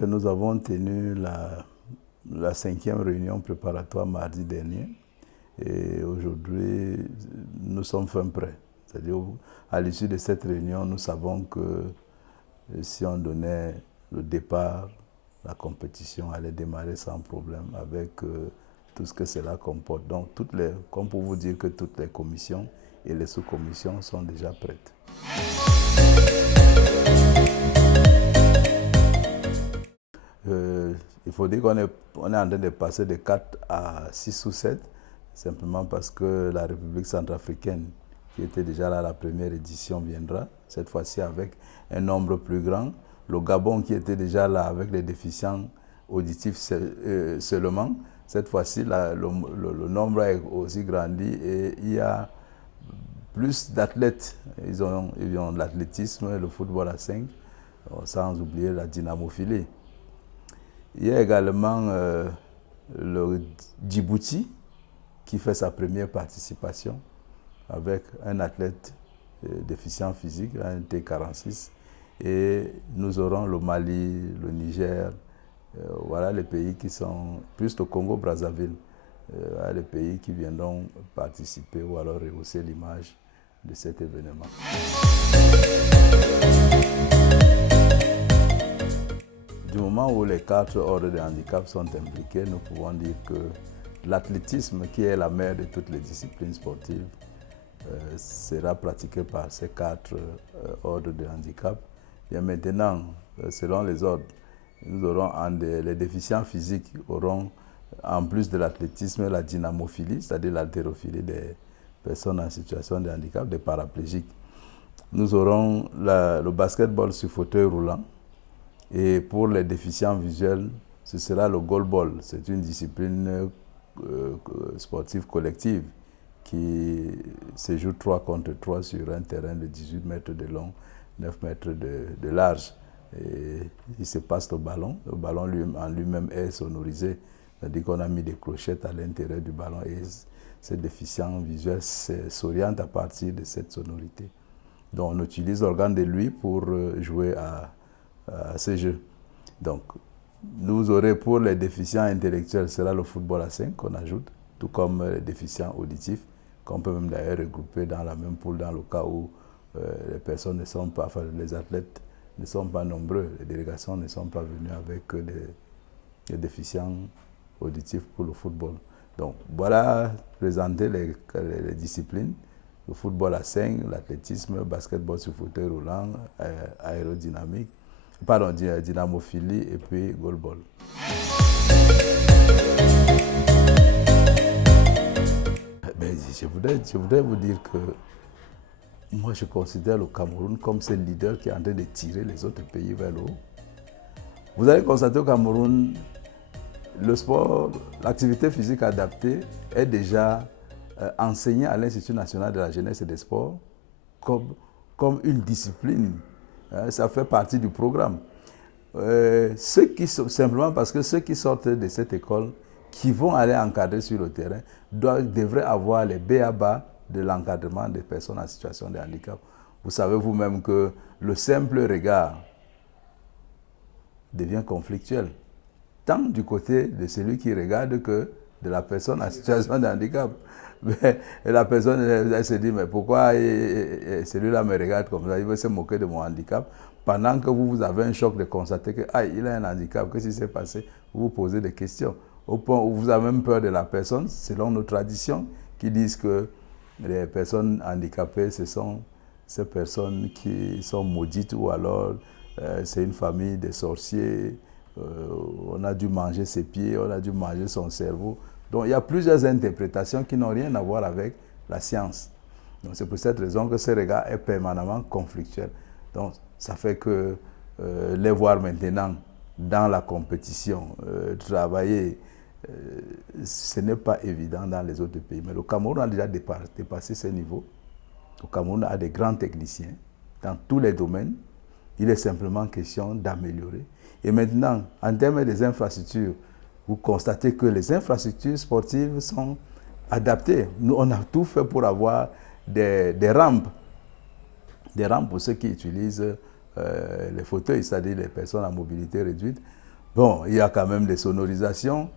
que nous avons tenu la 5e réunion préparatoire mardi dernier. Et aujourd'hui, nous sommes fin prêts. C'est-à-dire, à l'issue de cette réunion, nous savons que si on donnait le départ, la compétition allait démarrer sans problème avec tout ce que cela comporte. Donc, comme pour vous dire que toutes les commissions et les sous-commissions sont déjà prêtes. Il faut dire qu'on est en train de passer de 4 à 6 ou 7, simplement parce que la République centrafricaine, qui était déjà là à la première édition, viendra, cette fois-ci avec un nombre plus grand. Le Gabon, qui était déjà là avec les déficients auditifs seulement, cette fois-ci, le nombre a aussi grandi et il y a plus d'athlètes. Ils ont l'athlétisme, le football à 5, sans oublier la dynamophilie. Il y a également le Djibouti qui fait sa première participation avec un athlète déficient physique, un T46. Et nous aurons le Mali, le Niger, voilà les pays qui sont, plus le Congo-Brazzaville, les pays qui viendront participer ou alors rehausser l'image de cet événement. Du moment où les 4 ordres de handicap sont impliqués, nous pouvons dire que l'athlétisme, qui est la mère de toutes les disciplines sportives, sera pratiqué par ces 4 ordres de handicap. Et maintenant, selon les ordres, nous aurons les déficients physiques auront, en plus de l'athlétisme, la dynamophilie, c'est-à-dire l'haltérophilie des personnes en situation de handicap, des paraplégiques. Nous aurons le basketball sur fauteuil roulant. Et pour les déficients visuels, ce sera le goalball. C'est une discipline sportive collective qui se joue 3 contre 3 sur un terrain de 18 mètres de long, 9 mètres de large. Et il se passe le ballon. Le ballon en lui-même est sonorisé. C'est-à-dire qu'on a mis des clochettes à l'intérieur du ballon et ces déficients visuels s'orientent à partir de cette sonorité. Donc on utilise l'organe de l'ouïe pour jouer à ce jeu. Donc, nous aurons pour les déficients intellectuels, ce sera le football à 5 qu'on ajoute, tout comme les déficients auditifs, qu'on peut même d'ailleurs regrouper dans la même poule dans le cas où les personnes ne sont pas, enfin les athlètes ne sont pas nombreux, les délégations ne sont pas venues avec les déficients auditifs pour le football. Donc, voilà présenter les disciplines. Le football à 5, l'athlétisme, le basketball sur fauteuil roulant, aérodynamique, dynamophilie et puis goalball. Ben, je voudrais vous dire que moi je considère le Cameroun comme ce leader qui est en train de tirer les autres pays vers le haut. Vous allez constater au Cameroun, le sport, l'activité physique adaptée est déjà enseignée à l'Institut national de la jeunesse et des sports comme une discipline. Ça fait partie du programme. Simplement parce que ceux qui sortent de cette école, qui vont aller encadrer sur le terrain, devraient avoir les b.a.-ba de l'encadrement des personnes en situation de handicap. Vous savez vous-même que le simple regard devient conflictuel, tant du côté de celui qui regarde que de la personne en situation de handicap. Et la personne elle se dit, mais pourquoi celui-là me regarde comme ça, il veut se moquer de mon handicap, pendant que vous avez un choc de constater que il a un handicap, qu'est-ce qui s'est passé? Vous vous posez des questions, au point où vous avez même peur de la personne, selon nos traditions, qui disent que les personnes handicapées, ce sont ces personnes qui sont maudites, ou alors c'est une famille de sorciers, on a dû manger ses pieds, on a dû manger son cerveau. Donc il y a plusieurs interprétations qui n'ont rien à voir avec la science. Donc c'est pour cette raison que ce regard est permanemment conflictuel. Donc ça fait que les voir maintenant dans la compétition, travailler, ce n'est pas évident dans les autres pays. Mais le Cameroun a déjà dépassé ce niveau. Le Cameroun a des grands techniciens dans tous les domaines. Il est simplement question d'améliorer. Et maintenant, en termes des infrastructures, vous constatez que les infrastructures sportives sont adaptées. Nous, on a tout fait pour avoir des rampes. Des rampes pour ceux qui utilisent les fauteuils, c'est-à-dire les personnes à mobilité réduite. Bon, il y a quand même des sonorisations.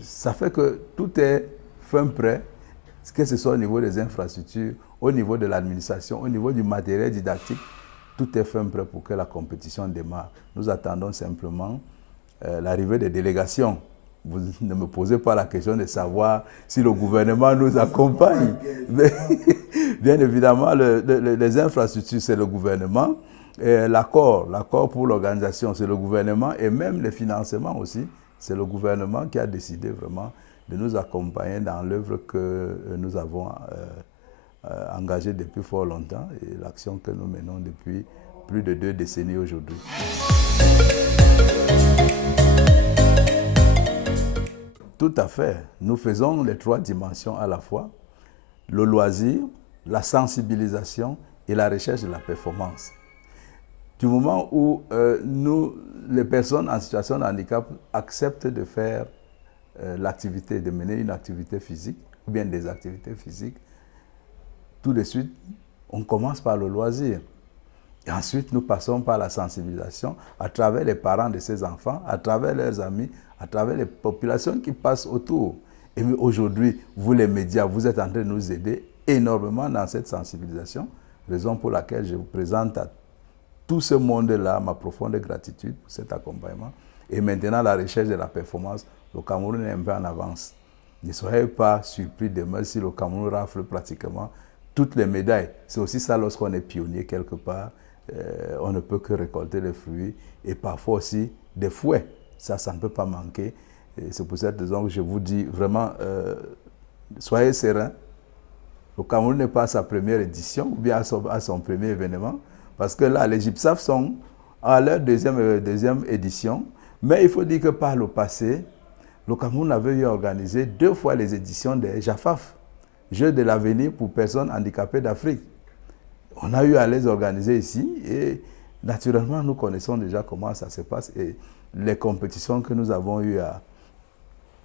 Ça fait que tout est fin prêt, que ce soit au niveau des infrastructures, au niveau de l'administration, au niveau du matériel didactique, tout est fin prêt pour que la compétition démarre. Nous attendons simplement l'arrivée des délégations. Vous ne me posez pas la question de savoir si le gouvernement nous accompagne. Mais, bien évidemment, les infrastructures, c'est le gouvernement. L'accord pour l'organisation, c'est le gouvernement. Et même les financements aussi, c'est le gouvernement qui a décidé vraiment de nous accompagner dans l'œuvre que nous avons engagée depuis fort longtemps et l'action que nous menons depuis plus de 2 décennies aujourd'hui. Tout à fait. Nous faisons les 3 dimensions à la fois. Le loisir, la sensibilisation et la recherche de la performance. Du moment où les personnes en situation de handicap acceptent de faire l'activité, de mener une activité physique ou bien des activités physiques, tout de suite, on commence par le loisir. Et ensuite, nous passons par la sensibilisation à travers les parents de ces enfants, à travers leurs amis, à travers les populations qui passent autour. Et aujourd'hui, vous les médias, vous êtes en train de nous aider énormément dans cette sensibilisation, raison pour laquelle je vous présente à tout ce monde-là ma profonde gratitude pour cet accompagnement. Et maintenant, la recherche de la performance, le Cameroun est un peu en avance. Ne soyez pas surpris demain si le Cameroun rafle pratiquement toutes les médailles. C'est aussi ça lorsqu'on est pionnier quelque part. On ne peut que récolter les fruits et parfois aussi des fouets. Ça ne peut pas manquer. C'est pour cette raison que je vous dis vraiment, soyez sereins. Le Cameroun n'est pas à sa première édition ou bien à son premier événement. Parce que là, les GIPSAF sont à leur deuxième édition. Mais il faut dire que par le passé, le Cameroun avait eu organisé 2 fois les éditions des JAFAF, Jeux de l'avenir pour personnes handicapées d'Afrique. On a eu à les organiser ici et naturellement, nous connaissons déjà comment ça se passe et les compétitions que nous avons eu à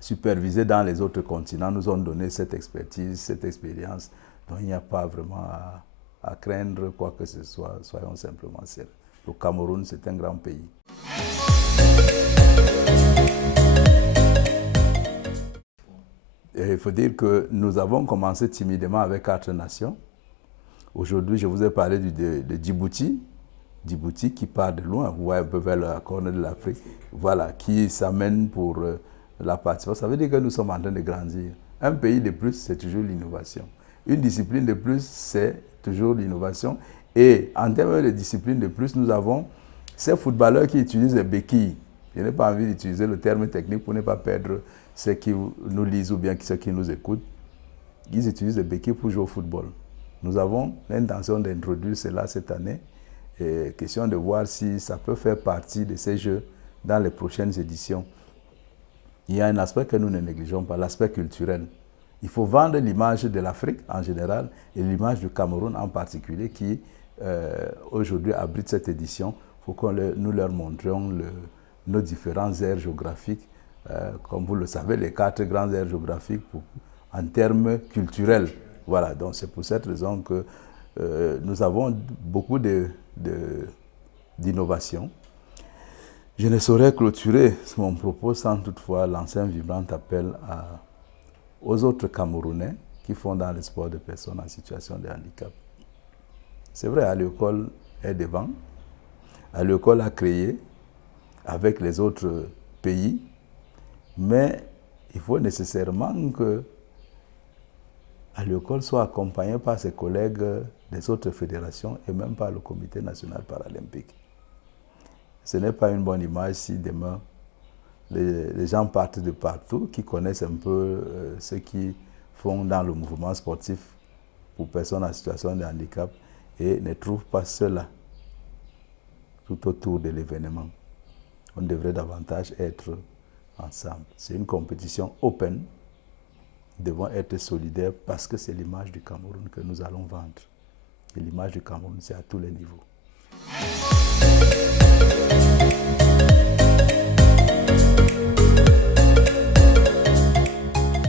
superviser dans les autres continents nous ont donné cette expertise, cette expérience. Donc il n'y a pas vraiment à craindre quoi que ce soit, soyons simplement sérieux. Le Cameroun, c'est un grand pays. Et il faut dire que nous avons commencé timidement avec 4 nations. Aujourd'hui, je vous ai parlé de Djibouti. Djibouti qui part de loin, vous voyez un peu vers la corne de l'Afrique, voilà, qui s'amène pour la participation. Ça veut dire que nous sommes en train de grandir. Un pays de plus, c'est toujours l'innovation. Une discipline de plus, c'est toujours l'innovation. Et en termes de discipline de plus, nous avons ces footballeurs qui utilisent les béquilles. Je n'ai pas envie d'utiliser le terme technique pour ne pas perdre ceux qui nous lisent ou bien ceux qui nous écoutent. Ils utilisent les béquilles pour jouer au football. Nous avons l'intention d'introduire cela cette année. Et question de voir si ça peut faire partie de ces jeux dans les prochaines éditions. Il y a un aspect que nous ne négligeons pas, l'aspect culturel. Il faut vendre l'image de l'Afrique en général et l'image du Cameroun en particulier qui aujourd'hui abrite cette édition. Il faut que nous leur montrions nos différentes aires géographiques. Comme vous le savez, les 4 grandes aires géographiques en termes culturels. Voilà, donc c'est pour cette raison que nous avons beaucoup d'innovation. Je ne saurais clôturer mon propos sans toutefois lancer un vibrant appel aux autres Camerounais qui font dans le sport de personnes en situation de handicap. C'est vrai, à l'école est devant. À l'école a créé avec les autres pays, mais il faut nécessairement que à l'école soit accompagné par ses collègues des autres fédérations et même par le Comité national paralympique. Ce n'est pas une bonne image si demain les gens partent de partout, qui connaissent un peu ce qu'ils font dans le mouvement sportif pour personnes en situation de handicap et ne trouvent pas cela tout autour de l'événement. On devrait davantage être ensemble. C'est une compétition open. Nous devons être solidaires parce que c'est l'image du Cameroun que nous allons vendre. Et l'image du Cameroun, c'est à tous les niveaux.